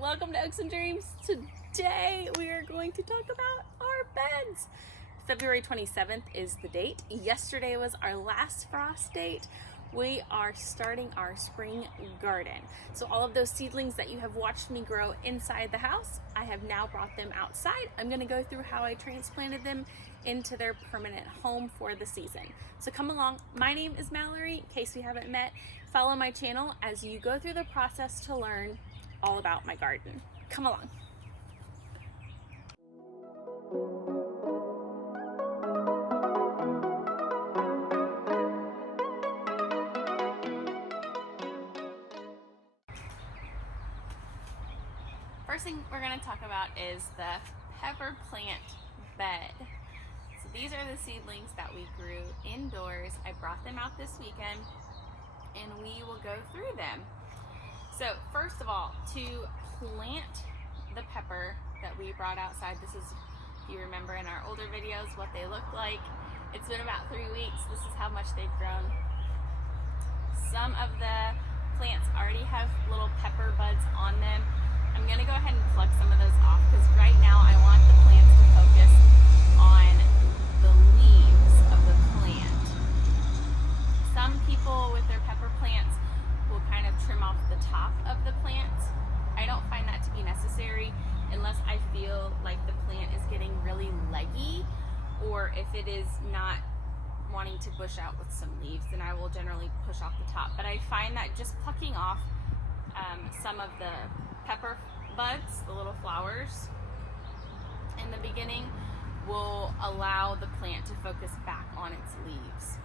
Welcome to Oaks and Dreams. Today we are going to talk about our beds. February 27th is the date. Yesterday was our last frost date. We are starting our spring garden. So all of those seedlings that you have watched me grow inside the house, I have now brought them outside. I'm going to go through how I transplanted them into their permanent home for the season. So come along. My name is Mallory. In case we haven't met, follow my channel as you go through the process to learn all about my garden. Come along. First thing we're going to talk about is the pepper plant bed. So these are the seedlings that we grew indoors. I brought them out this weekend and we will go through them. So first of all, to plant the pepper that we brought outside, this is, if you remember in our older videos, what they look like. It's been about 3 weeks. This is how much they've grown. Some of the plants already have little pepper buds on them. I'm going to go ahead and pluck some of those off because right now I want the plants to focus on the leaves of the plant. Some people with their pepper plants will kind of trim off the top of the plant. I don't find that to be necessary unless I feel like the plant is getting really leggy, or if it is not wanting to bush out with some leaves, then I will generally push off the top. But I find that just plucking off some of the pepper buds, the little flowers in the beginning, will allow the plant to focus back on its leaves.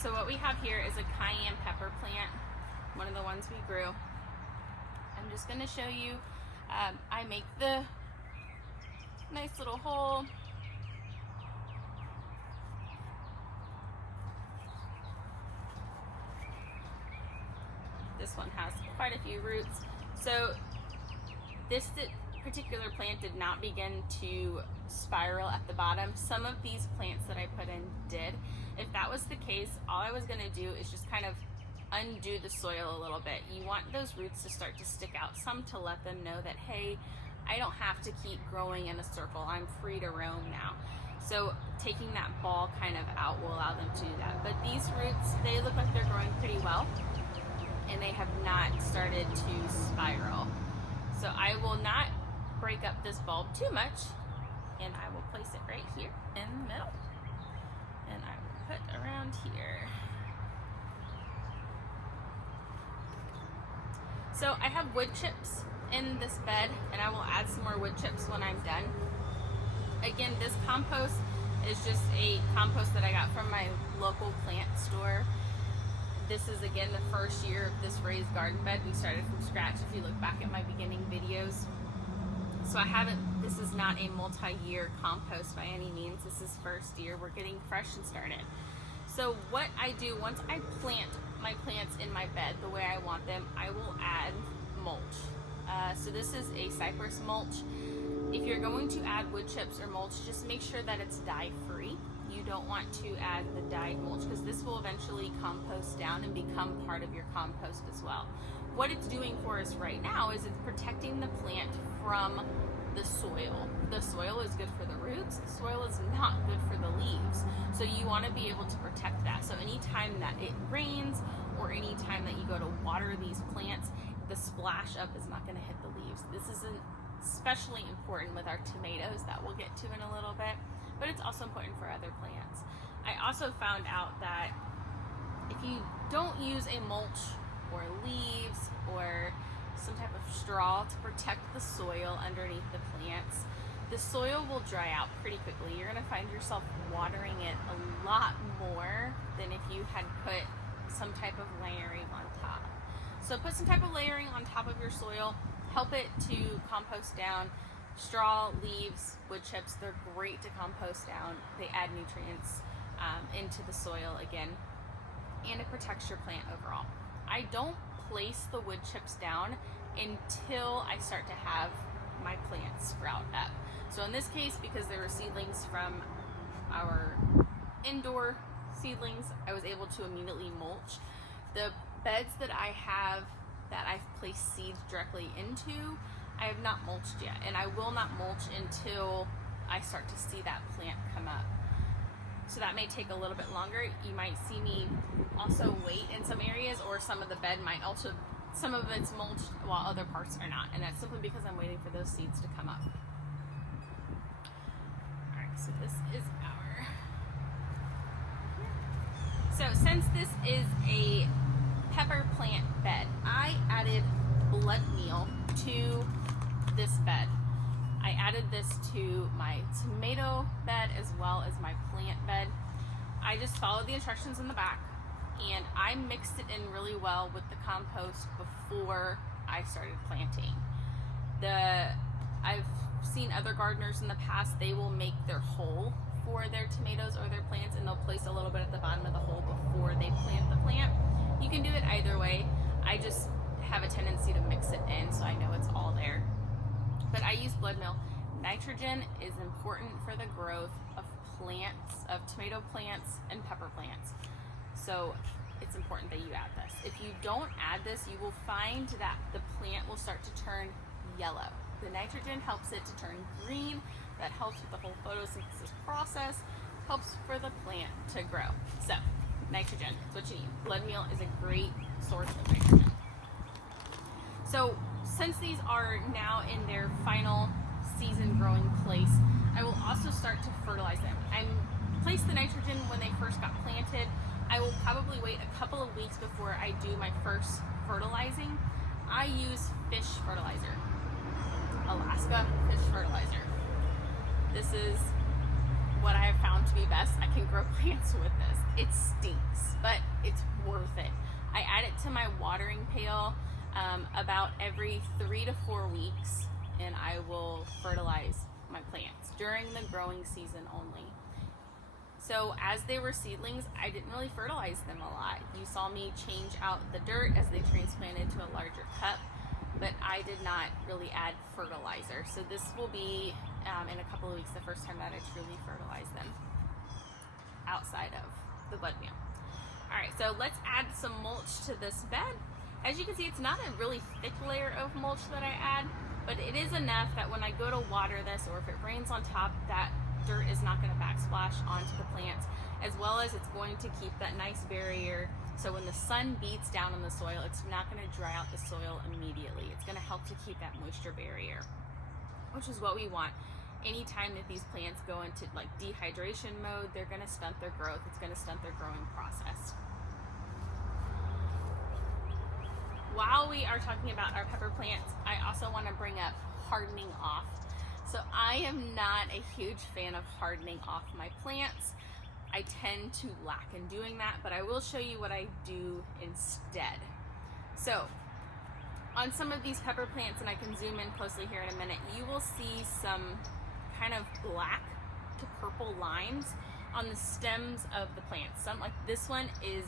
So what we have here is a cayenne pepper plant, one of the ones we grew. I'm just going to show you, I make the nice little hole. This one has quite a few roots. So this particular plant did not begin to spiral at the bottom. Some of these plants that I put in did. If that was the case, all I was going to do is just kind of undo the soil a little bit. You want those roots to start to stick out some to let them know that, hey, I don't have to keep growing in a circle. I'm free to roam now. So taking that ball kind of out will allow them to do that. But these roots, they look like they're growing pretty well, and they have not started to spiral. So I will not break up this bulb too much, and I will place it right here in the middle, and I will put around here. So I have wood chips in this bed, and I will add some more wood chips when I'm done. Again, this compost is just a compost that I got from my local plant store. This is, again, the first year of this raised garden bed. We started from scratch if you look back at my beginning videos. So this is not a multi-year compost by any means. This is first year. We're getting fresh and started. So what I do, once I plant my plants in my bed the way I want them, I will add mulch. So this is a cypress mulch. If you're going to add wood chips or mulch, just make sure that it's dye-free. You don't want to add the dyed mulch because this will eventually compost down and become part of your compost as well. What it's doing for us right now is it's protecting the plant from the soil. The soil is good for the roots. The soil is not good for the leaves. So you want to be able to protect that. So anytime that it rains or anytime that you go to water these plants, the splash up is not going to hit the leaves. This is especially important with our tomatoes that we'll get to in a little bit, but it's also important for other plants. I also found out that if you don't use a mulch or leaves or some type of straw to protect the soil underneath the plants, the soil will dry out pretty quickly. You're going to find yourself watering it a lot more than if you had put some type of layering on top. So put some type of layering on top of your soil, help it to compost down. Straw, leaves, wood chips, they're great to compost down. They add nutrients into the soil again, and it protects your plant overall. I don't place the wood chips down until I start to have my plants sprout up. So in this case, because they were seedlings from our indoor seedlings, I was able to immediately mulch. The beds that I have that I've place seeds directly into, I have not mulched yet, and I will not mulch until I start to see that plant come up. So that may take a little bit longer. You might see me also wait in some areas, or some of the bed might also, some of it's mulched while other parts are not, and that's simply because I'm waiting for those seeds to come up. All right, so this is our, so since this is a pepper plant bed, I added blood meal to this bed. I added this to my tomato bed as well as my plant bed. I just followed the instructions in the back, and I mixed it in really well with the compost before I started planting. I've seen other gardeners in the past, they will make their hole for their tomatoes or their plants, and they'll place a little bit at the bottom of the hole before they plant the plant. You can do it either way. I just have a tendency to mix it in so I know it's all there. But I use blood meal. Nitrogen is important for the growth of plants, of tomato plants and pepper plants. So it's important that you add this. If you don't add this, you will find that the plant will start to turn yellow. The nitrogen helps it to turn green. That helps with the whole photosynthesis process, helps for the plant to grow. So nitrogen is what you need. Blood meal is a great source of nitrogen. So since these are now in their final season growing place, I will also start to fertilize them. I place the nitrogen when they first got planted. I will probably wait a couple of weeks before I do my first fertilizing. I use fish fertilizer, Alaska fish fertilizer. This is what I have found to be best. I can grow plants with this. It stinks, but it's worth it. I add it to my watering pail about every 3 to 4 weeks, and I will fertilize my plants during the growing season only. So as they were seedlings, I didn't really fertilize them a lot. You saw me change out the dirt as they transplanted to a larger cup, but I did not really add fertilizer. So this will be in a couple of weeks the first time that I truly fertilize them outside of the blood meal. All right, so let's add some mulch to this bed. As you can see, it's not a really thick layer of mulch that I add, but it is enough that when I go to water this, or if it rains on top, that dirt is not going to backsplash onto the plants, as well as it's going to keep that nice barrier. So when the sun beats down on the soil, it's not going to dry out the soil immediately. It's going to help to keep that moisture barrier, which is what we want. Anytime that these plants go into like dehydration mode, they're going to stunt their growth. It's going to stunt their growing process. While we are talking about our pepper plants, I also want to bring up hardening off. So I am not a huge fan of hardening off my plants. I tend to lack in doing that, but I will show you what I do instead. So on some of these pepper plants, and I can zoom in closely here in a minute, you will see some kind of black to purple lines on the stems of the plants. Some, like this one, is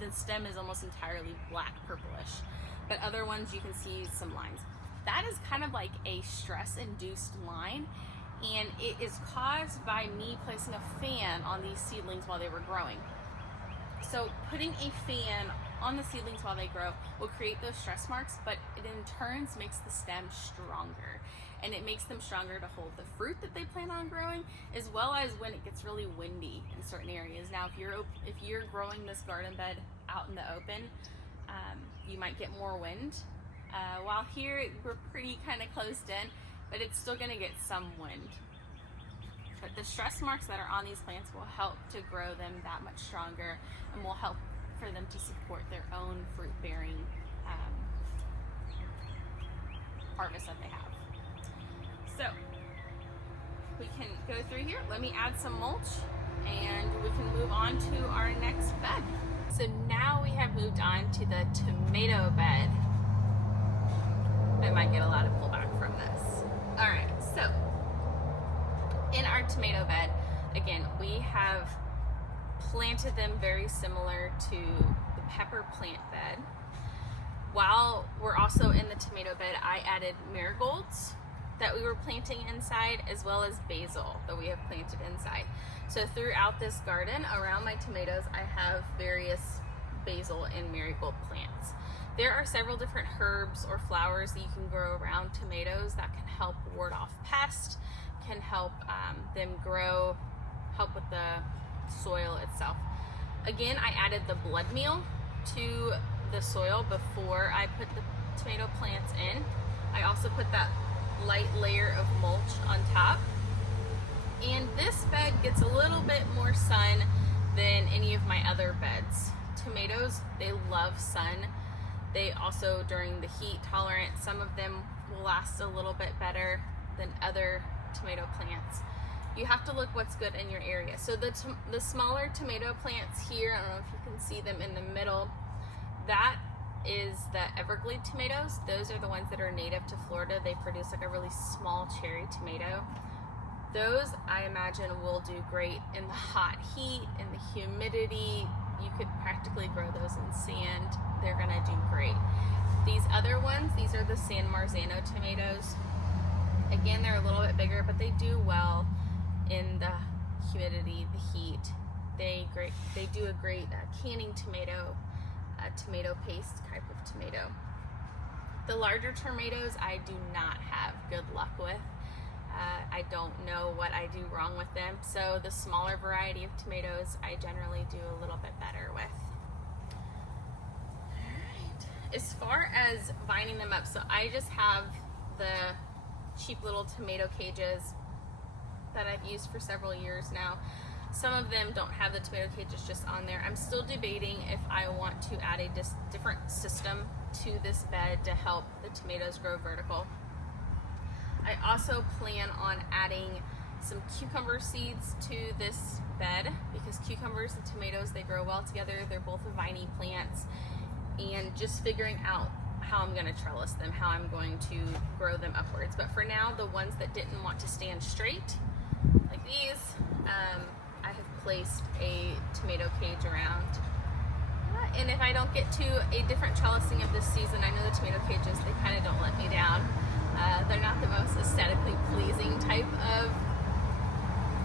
the stem is almost entirely black purplish, but other ones you can see some lines. That is kind of like a stress-induced line, and it is caused by me placing a fan on these seedlings while they were growing. So putting a fan on the seedlings while they grow will create those stress marks, but it in turn makes the stem stronger, and it makes them stronger to hold the fruit that they plan on growing, as well as when it gets really windy in certain areas. Now, if you're growing this garden bed out in the open, you might get more wind. While here we're pretty kind of closed in, but it's still going to get some wind. But the stress marks that are on these plants will help to grow them that much stronger, and will help for them to support their own fruit-bearing harvest that they have. So we can go through here. Let me add some mulch, and we can move on to our next bed. So now we have moved on to the tomato bed. I might get a lot of pullback from this. All right, so in our tomato bed, again, we have planted them very similar to the pepper plant bed. While we're also in the tomato bed, I added marigolds that we were planting inside, as well as basil that we have planted inside. So throughout this garden, around my tomatoes, I have various basil and marigold plants. There are several different herbs or flowers that you can grow around tomatoes that can help ward off pests, can help them grow, help with the soil itself. Again, I added the blood meal to the soil before I put the tomato plants in. I also put that light layer of mulch on top. And this bed gets a little bit more sun than any of my other beds. Tomatoes, they love sun. They also, during the heat tolerant, some of them will last a little bit better than other tomato plants. You have to look what's good in your area. So the smaller tomato plants here, I don't know if you can see them in the middle, that is the Everglade tomatoes. Those are the ones that are native to Florida. They produce like a really small cherry tomato. Those, I imagine, will do great in the hot heat, in the humidity. You could practically grow those in sand. They're gonna do great. These other ones, these are the San Marzano tomatoes. Again, they're a little bit bigger, but they do well in the humidity, the heat. They do a great canning tomato, tomato paste type of tomato. The larger tomatoes I do not have good luck with. I don't know what I do wrong with them. So the smaller variety of tomatoes I generally do a little bit better with. Alright. As far as vining them up, so I just have the cheap little tomato cages that I've used for several years now. Some of them don't have the tomato cages just on there. I'm still debating if I want to add a different system to this bed to help the tomatoes grow vertical. I also plan on adding some cucumber seeds to this bed because cucumbers and tomatoes, they grow well together. They're both viney plants, and just figuring out how I'm going to trellis them, how I'm going to grow them upwards. But for now, the ones that didn't want to stand straight, like these, I have placed a tomato cage around. And if I don't get to a different trellising of this season, I know the tomato cages, they kind of don't let me down. They're not the most aesthetically pleasing type of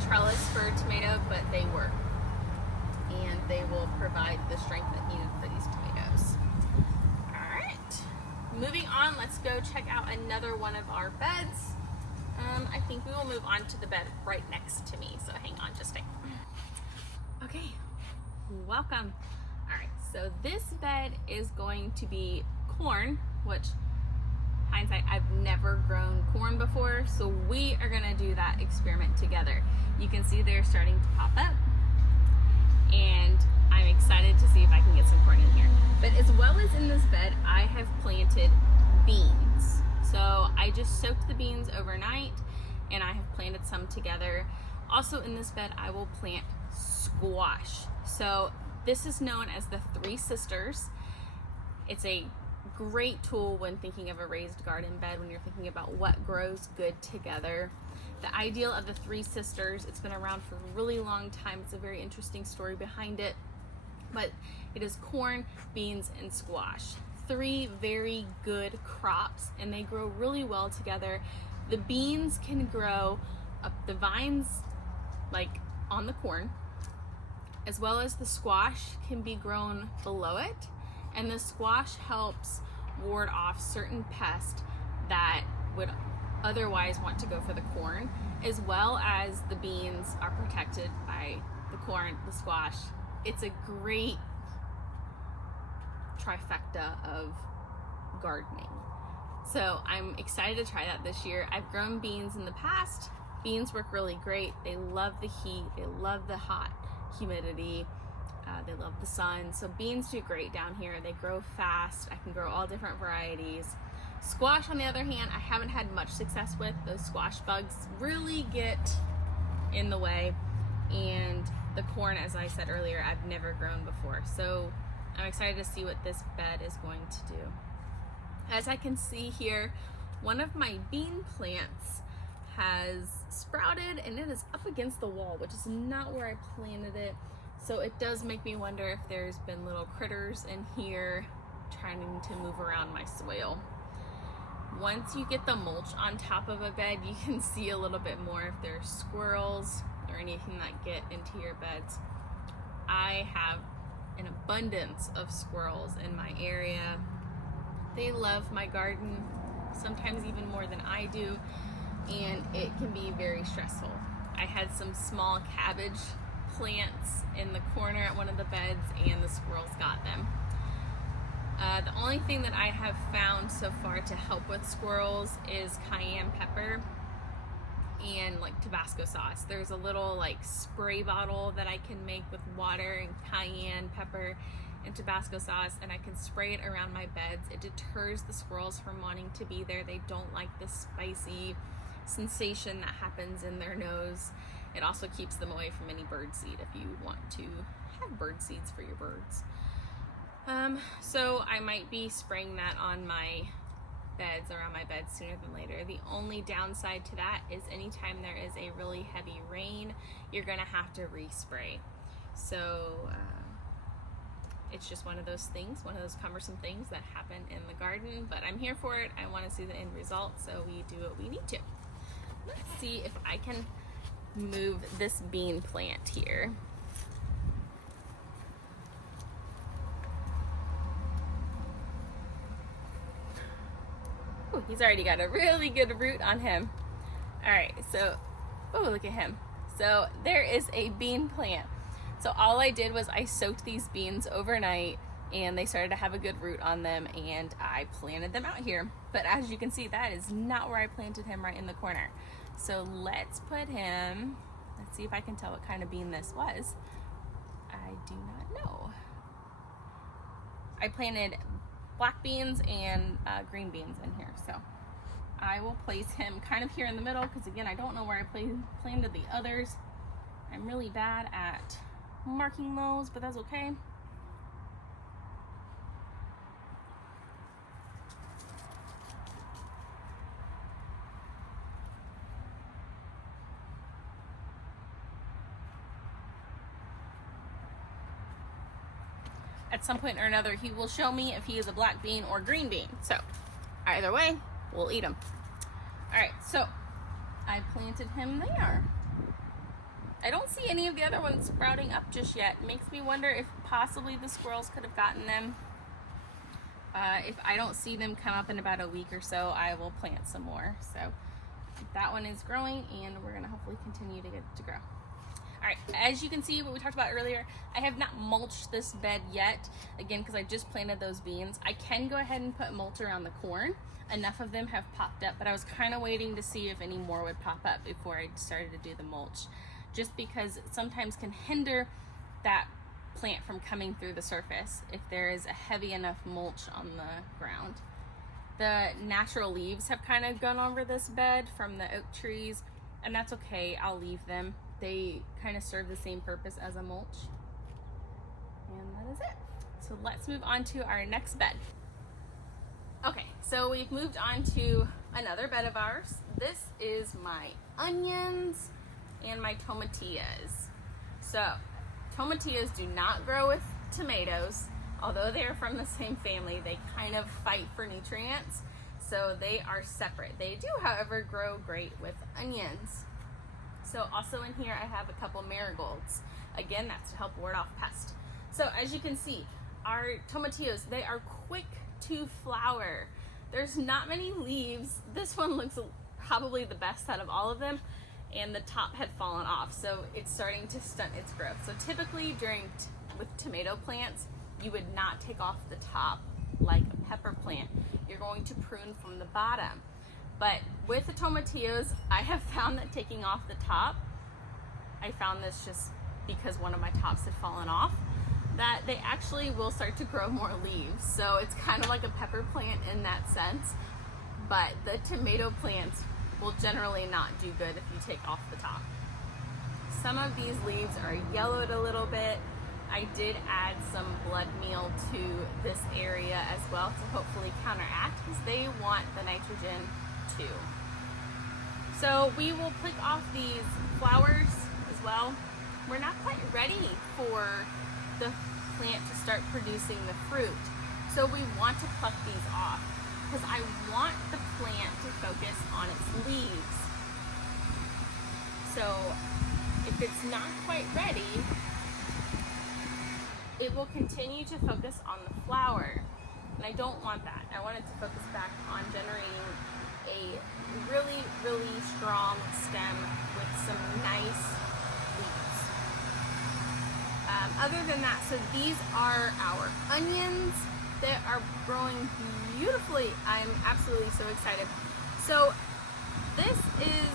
trellis for a tomato, but they work. And they will provide the strength that's needed for these tomatoes. Alright, moving on, let's go check out another one of our beds. I think we will move on to the bed right next to me, so hang on just a second. Okay, welcome. Alright, so this bed is going to be corn, which, hindsight, I've never grown corn before, so we are gonna do that experiment together. You can see they're starting to pop up, and I'm excited to see if I can get some corn in here. But as well as in this bed, I have planted beans. So I just soaked the beans overnight, and I have planted some together. Also in this bed, I will plant squash. So this is known as the Three Sisters. It's a great tool when thinking of a raised garden bed, when you're thinking about what grows good together. The ideal of the Three Sisters, it's been around for a really long time. It's a very interesting story behind it, but it is corn, beans, and squash. Three very good crops, and they grow really well together. The beans can grow up the vines like on the corn, as well as the squash can be grown below it, and the squash helps ward off certain pests that would otherwise want to go for the corn, as well as the beans are protected by the corn, the squash. It's a great trifecta of gardening. So I'm excited to try that this year. I've grown beans in the past. Beans work really great. They love the heat, they love the hot humidity, they love the sun. So beans do great down here. They grow fast. I can grow all different varieties. Squash, on the other hand, I haven't had much success with. Those squash bugs really get in the way. And the corn, as I said earlier, I've never grown before. So I'm excited to see what this bed is going to do. As I can see here, one of my bean plants has sprouted, and it is up against the wall, which is not where I planted it. So it does make me wonder if there's been little critters in here trying to move around my soil. Once you get the mulch on top of a bed, you can see a little bit more if there's squirrels or anything that get into your beds. I have an abundance of squirrels in my area. They love my garden, sometimes even more than I do, and it can be very stressful. I had some small cabbage plants in the corner at one of the beds, and the squirrels got them. The only thing that I have found so far to help with squirrels is cayenne pepper and like Tabasco sauce. There's a little like spray bottle that I can make with water and cayenne pepper and Tabasco sauce, and I can spray it around my beds. It deters the squirrels from wanting to be there. They don't like the spicy sensation that happens in their nose. It also keeps them away from any bird seed if you want to have bird seeds for your birds. So I might be spraying that on my beds, around my beds sooner than later. The only downside to that is anytime there is a really heavy rain, you're gonna have to respray. So it's just one of those things, one of those cumbersome things that happen in the garden, but I'm here for it. I want to see the end result, so we do what we need to. Let's see if I can move this bean plant here. Ooh, he's already got a really good root on him. All right, so, oh, look at him. So there is a bean plant. So all I did was I soaked these beans overnight, and they started to have a good root on them, and I planted them out here. But as you can see, that is not where I planted him, right in the corner. So let's put him, let's see if I can tell what kind of bean this was. I do not know. I planted black beans and green beans in here. So I will place him kind of here in the middle, because again, I don't know where I planted the others. I'm really bad at marking those, but that's okay. At some point or another, he will show me if he is a black bean or green bean. So either way, we'll eat him. All right, so I planted him there. I don't see any of the other ones sprouting up just yet. It makes me wonder if possibly the squirrels could have gotten them. If I don't see them come up in about a week or so, I will plant some more. So that one is growing, and we're gonna hopefully continue to get it to grow. All right, as you can see, what we talked about earlier, I have not mulched this bed yet, again, because I just planted those beans. I can go ahead and put mulch around the corn. Enough of them have popped up, but I was kind of waiting to see if any more would pop up before I started to do the mulch, just because it sometimes can hinder that plant from coming through the surface if there is a heavy enough mulch on the ground. The natural leaves have kind of gone over this bed from the oak trees, and that's okay, I'll leave them. They kind of serve the same purpose as a mulch. And that is it. So let's move on to our next bed. Okay, so we've moved on to another bed of ours. This is my onions and my tomatillas. So tomatillas do not grow with tomatoes. Although they are from the same family, they kind of fight for nutrients. So they are separate. They do, however, grow great with onions. So also in here I have a couple marigolds. Again, that's to help ward off pests. So as you can see, our tomatillos, they are quick to flower. There's not many leaves. This one looks probably the best out of all of them, and the top had fallen off, so it's starting to stunt its growth. So typically with tomato plants, you would not take off the top like a pepper plant. You're going to prune from the bottom. But with the tomatillos, I have found that taking off the top, I found this just because one of my tops had fallen off, that they actually will start to grow more leaves. So it's kind of like a pepper plant in that sense, but the tomato plants will generally not do good if you take off the top. Some of these leaves are yellowed a little bit. I did add some blood meal to this area as well to hopefully counteract, because they want the nitrogen too. So we will pick off these flowers as well. We're not quite ready for the plant to start producing the fruit, so we want to pluck these off because I want the plant to focus on its leaves. So if it's not quite ready, it will continue to focus on the flower. And I don't want that. I want it to focus back on generating a really, really strong stem with some nice leaves. Other than that, so these are our onions that are growing beautifully. I'm absolutely so excited. So this is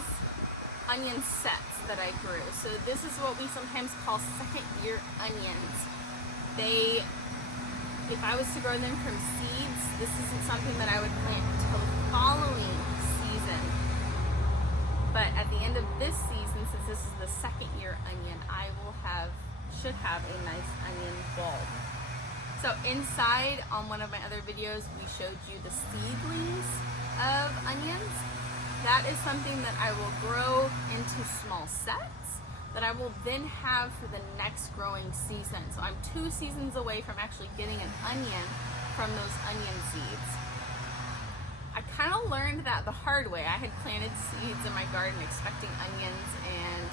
onion sets that I grew. So this is what we sometimes call second year onions. If I was to grow them from seeds, this isn't something that I would plant until the following season. But at the end of this season, since this is the second year onion, I should have a nice onion bulb. So inside on one of my other videos, we showed you the seedlings of onions. That is something that I will grow into small sets that I will then have for the next growing season. So I'm 2 seasons away from actually getting an onion from those onion seeds. I kind of learned that the hard way. I had planted seeds in my garden expecting onions and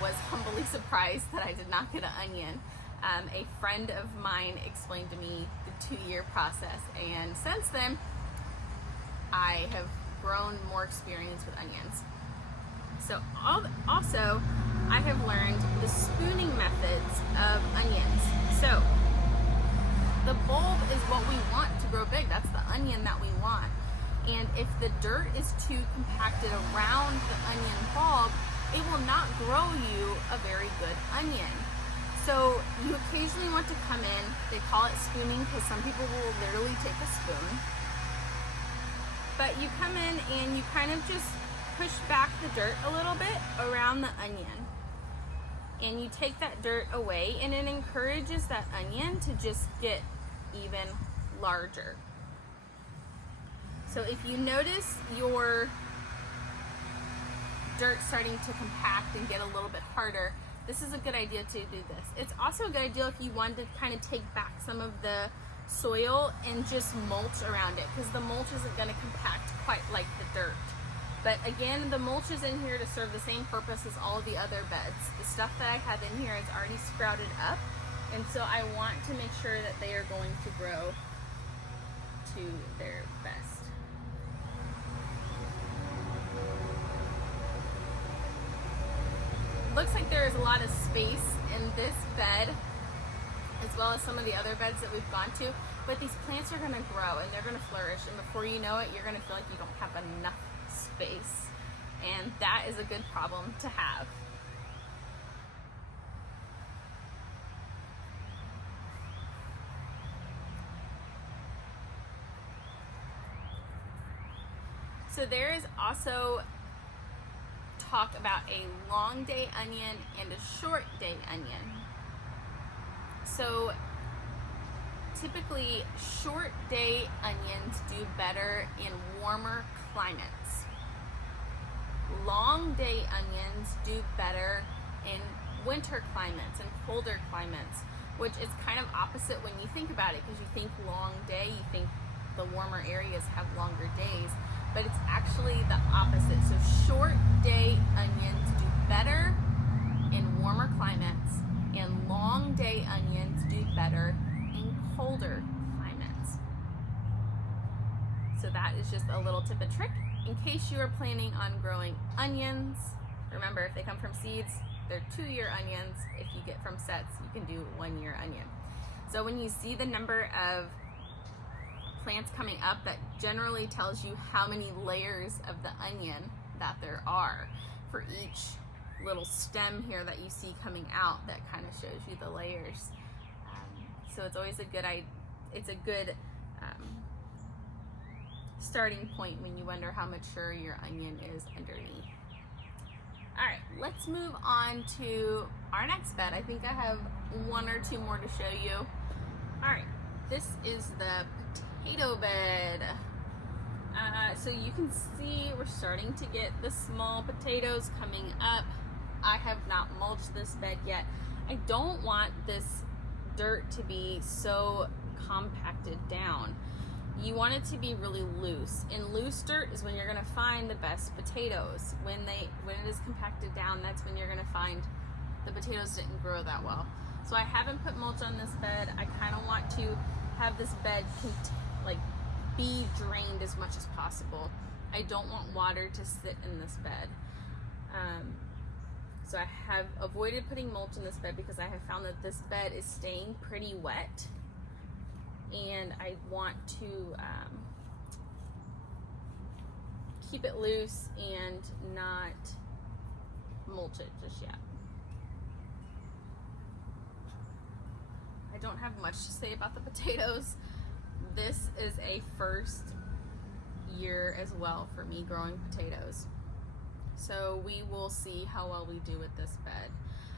was humbly surprised that I did not get an onion. A friend of mine explained to me the 2-year process, and since then I have grown more experience with onions. So also I have learned the spooning methods of onions. So the bulb is what we want to grow big. That's the onion that we want. And if the dirt is too compacted around the onion bulb, it will not grow you a very good onion. So you occasionally want to come in, they call it spooning because some people will literally take a spoon. But you come in and you kind of just push back the dirt a little bit around the onion. And you take that dirt away, and it encourages that onion to just get even larger. So if you notice your dirt starting to compact and get a little bit harder, this is a good idea to do this. It's also a good idea if you want to kind of take back some of the soil and just mulch around it, because the mulch isn't going to compact quite like the dirt. But again, the mulch is in here to serve the same purpose as all of the other beds. The stuff that I have in here is already sprouted up, and so I want to make sure that they are going to grow to their best. Looks like there is a lot of space in this bed, as well as some of the other beds that we've gone to, but these plants are going to grow and they're going to flourish, and before you know it, you're going to feel like you don't have enough space, and that is a good problem to have. So there is also talk about a long day onion and a short day onion. So typically short day onions do better in warmer climates. Long day onions do better in winter climates and colder climates, which is kind of opposite when you think about it, because you think long day, you think the warmer areas have longer days, but it's actually the opposite. So short day onions do better in warmer climates, and long day onions do better in colder climates. So that is just a little tip and trick in case you are planning on growing onions. Remember, if they come from seeds, they're 2-year onions. If you get from sets, you can do 1-year onion. So when you see the number of plants coming up, that generally tells you how many layers of the onion that there are for each little stem here that you see coming out. That kind of shows you the layers. So it's always a good starting point when you wonder how mature your onion is underneath. All right, let's move on to our next bed. I think I have 1 or 2 more to show you. All right, this is the potato bed. So you can see we're starting to get the small potatoes coming up. I have not mulched this bed yet. I don't want this dirt to be so compacted down. You want it to be really loose, and loose dirt is when you're going to find the best potatoes. When it is compacted down, that's when you're going to find the potatoes didn't grow that well. So I haven't put mulch on this bed. I kind of want to have this bed like be drained as much as possible. I don't want water to sit in this bed. So I have avoided putting mulch in this bed because I have found that this bed is staying pretty wet, and I want to keep it loose and not mulch it just yet. I don't have much to say about the potatoes. This is a first year as well for me growing potatoes. So we will see how well we do with this bed.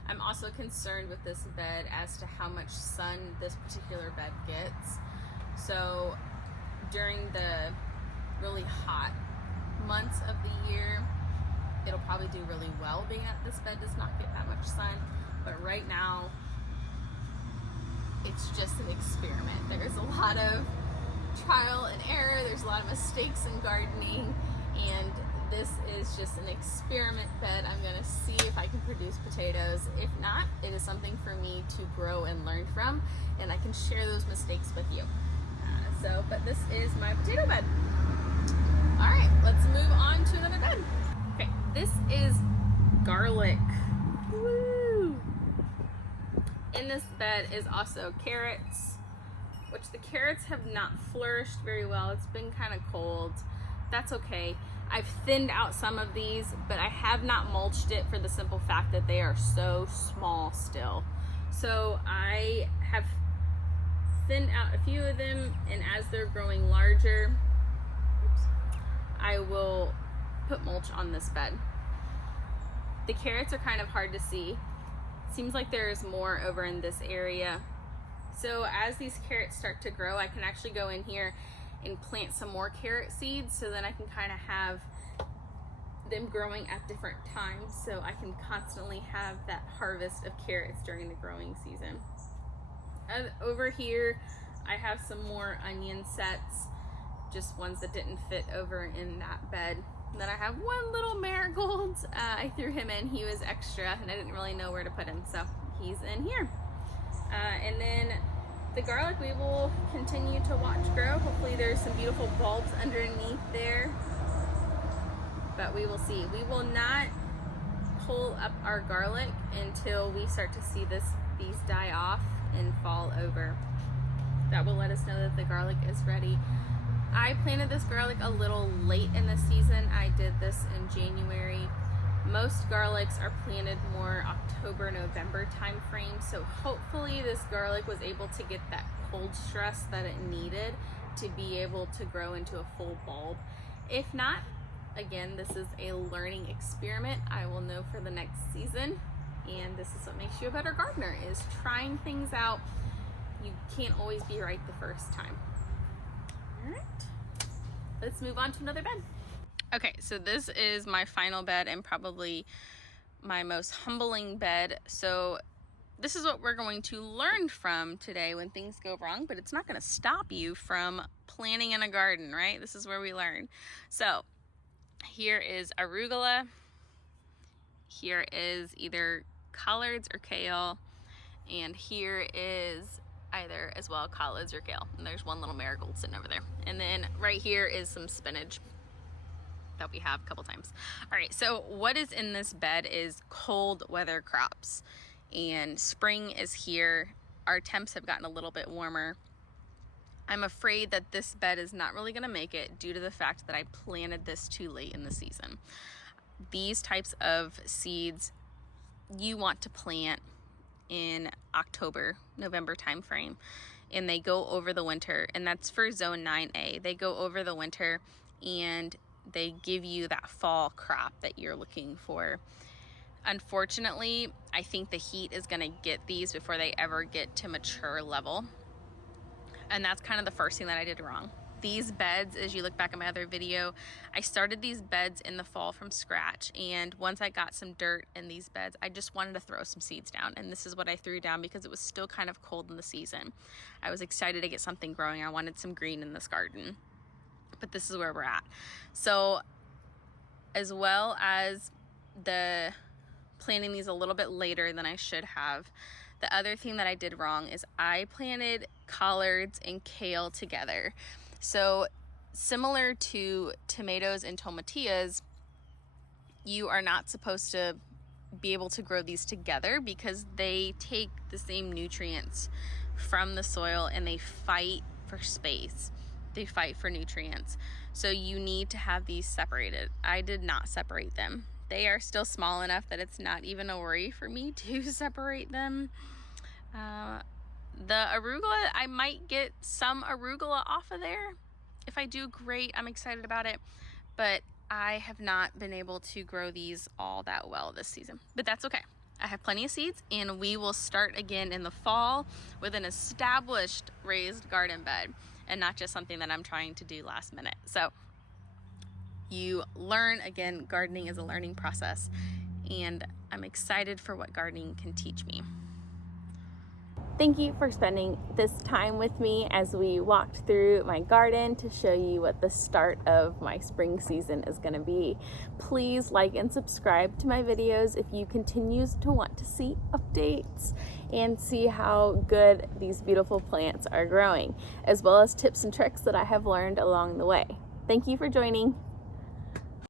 I'm also concerned with this bed as to how much sun this particular bed gets. So during the really hot months of the year, it'll probably do really well being that this bed does not get that much sun. But right now, it's just an experiment. There's a lot of trial and error. There's a lot of mistakes in gardening, and this is just an experiment bed. I'm gonna see if I can produce potatoes. If not, it is something for me to grow and learn from, and I can share those mistakes with you. But this is my potato bed. All right, let's move on to another bed. Okay, this is garlic. Woo! In this bed is also carrots, which the carrots have not flourished very well. It's been kind of cold. That's okay. I've thinned out some of these, but I have not mulched it for the simple fact that they are so small still. So I have thinned out a few of them, and as they're growing larger, I will put mulch on this bed. The carrots are kind of hard to see. Seems like there's more over in this area. So as these carrots start to grow, I can actually go in here and plant some more carrot seeds, so then I can kind of have them growing at different times, so I can constantly have that harvest of carrots during the growing season. Over here I have some more onion sets, just ones that didn't fit over in that bed. And then I have one little marigold. I threw him in. He was extra and I didn't really know where to put him, so he's in here. And then the garlic we will continue to watch grow. Hopefully there's some beautiful bulbs underneath there, but we will see. We will not pull up our garlic until we start to see these die off and fall over. That will let us know that the garlic is ready. I planted this garlic a little late in the season. I did this in January. Most garlics are planted more October, November time frame, so hopefully this garlic was able to get that cold stress that it needed to be able to grow into a full bulb. If not, again, this is a learning experiment. I will know for the next season, and this is what makes you a better gardener, is trying things out. You can't always be right the first time. All right, let's move on to another bed. Okay, so this is my final bed and probably my most humbling bed. So this is what we're going to learn from today when things go wrong, but it's not going to stop you from planting in a garden, right? This is where we learn. So here is arugula. Here is either collards or kale. And here is either as well collards or kale. And there's one little marigold sitting over there. And then right here is some spinach that we have a couple times. All right, so what is in this bed is cold weather crops, and spring is here. Our temps have gotten a little bit warmer. I'm afraid that this bed is not really going to make it due to the fact that I planted this too late in the season. These types of seeds you want to plant in October, November time frame, and they go over the winter, and that's for zone 9A. They go over the winter and they give you that fall crop that you're looking for. Unfortunately, I think the heat is going to get these before they ever get to mature level, and that's kind of the first thing that I did wrong. These beds, as you look back at my other video, I started these beds in the fall from scratch, and once I got some dirt in these beds, I just wanted to throw some seeds down, and this is what I threw down because it was still kind of cold in the season. I was excited to get something growing. I wanted some green in this garden, but this is where we're at. So as well as the planting these a little bit later than I should have, the other thing that I did wrong is I planted collards and kale together. So similar to tomatoes and tomatillas, you are not supposed to be able to grow these together because they take the same nutrients from the soil and they fight for space. They fight for nutrients. So you need to have these separated. I did not separate them. They are still small enough that it's not even a worry for me to separate them. The arugula, I might get some arugula off of there. If I do, great. I'm excited about it. But I have not been able to grow these all that well this season. But that's okay. I have plenty of seeds, and we will start again in the fall with an established raised garden bed and not just something that I'm trying to do last minute. So you learn, again, gardening is a learning process, and I'm excited for what gardening can teach me. Thank you for spending this time with me as we walked through my garden to show you what the start of my spring season is going to be. Please like and subscribe to my videos if you continue to want to see updates and see how good these beautiful plants are growing, as well as tips and tricks that I have learned along the way. Thank you for joining.